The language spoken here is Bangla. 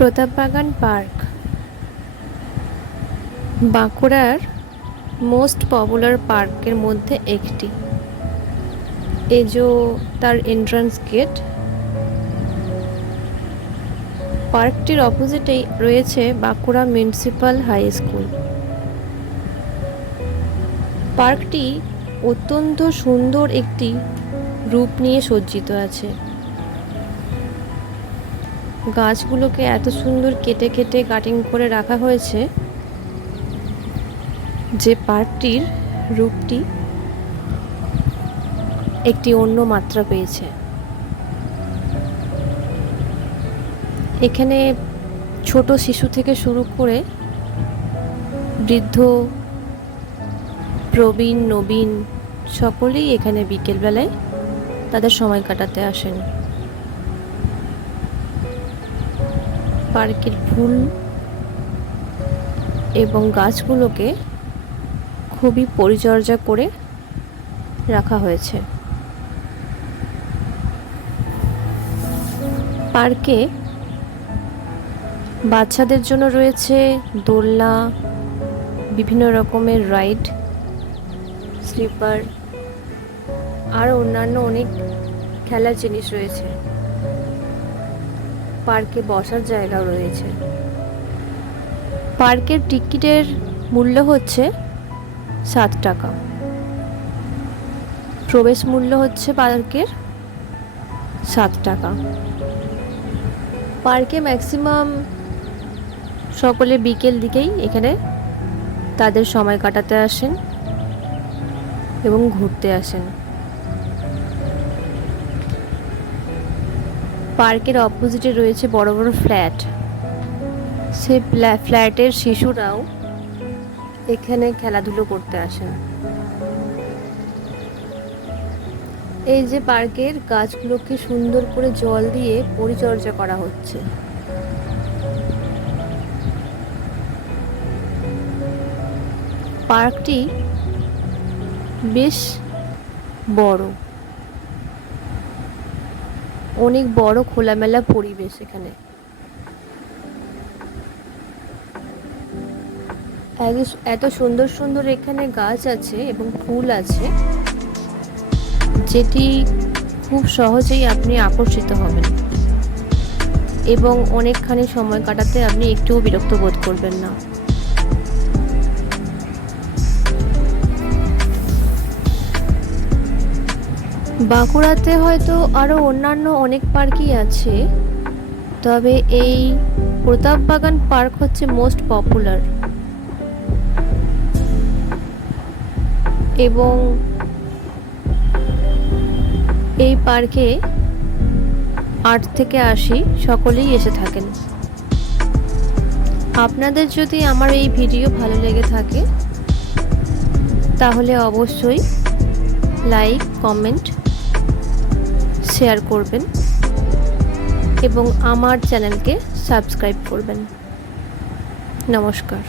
প্রতাপবাগান পার্ক বাঁকুড়ার মোস্ট পপুলার পার্কের মধ্যে একটি। এই যে তার এন্ট্রান্স গেট। পার্কটির অপোজিটেই রয়েছে বাঁকুড়া মিউনিসিপ্যাল হাই স্কুল। পার্কটি অত্যন্ত সুন্দর একটি রূপ নিয়ে সজ্জিত আছে। গাছগুলোকে এত সুন্দর কেটে কেটে কাটিং করে রাখা হয়েছে যে পার্কটির রূপটি একটি অন্য মাত্রা পেয়েছে। এখানে ছোট শিশু থেকে শুরু করে বৃদ্ধ, প্রবীণ, নবীন সকলেই এখানে বিকেলবেলায় তাদের সময় কাটাতে আসেন। পার্কের ফুল এবং গাছগুলোকে খুবই পরিচর্যা করে রাখা হয়েছে। পার্কে বাচ্চাদের জন্য রয়েছে দোলনা, বিভিন্ন রকমের রাইড, স্লিপার আর অন্যান্য অনেক খেলার জিনিস রয়েছে। পার্কে বসার জায়গাও রয়েছে। পার্কের টিকিটের মূল্য হচ্ছে 7 টাকা। প্রবেশ মূল্য হচ্ছে পার্কের 7 টাকা। পার্কে ম্যাক্সিমাম সকলে বিকেল দিকেই এখানে তাদের সময় কাটাতে আসেন এবং ঘুরতে আসেন। পার্কের অপোজিটে রয়েছে বড় বড় ফ্ল্যাট। সেই ফ্ল্যাটের শিশুরাও এখানে খেলাধুলো করতে আসেন। এই যে পার্কের গাছগুলোকে সুন্দর করে জল দিয়ে পরিচর্যা করা হচ্ছে। পার্কটি বেশ বড়, অনেক বড় খোলামেলা পরিবেশ। এখানে এত সুন্দর সুন্দর এখানে গাছ আছে এবং ফুল আছে, যেটি খুব সহজেই আপনি আকর্ষিত হবেন এবং অনেকখানি সময় কাটাতে আপনি একটুও বিরক্ত বোধ করবেন না। বাঁকুড়াতে হয়তো আরও অন্যান্য অনেক পার্কই আছে, তবে এই প্রতাপবাগান পার্ক হচ্ছে মোস্ট পপুলার এবং এই পার্কে 8 থেকে 80 সকলেই এসে থাকেন। আপনাদের যদি আমার এই ভিডিও ভালো লেগে থাকে তাহলে অবশ্যই লাইক, কমেন্ট, শেয়ার করবেন এবং আমার চ্যানেলকে সাবস্ক্রাইব করবেন। নমস্কার।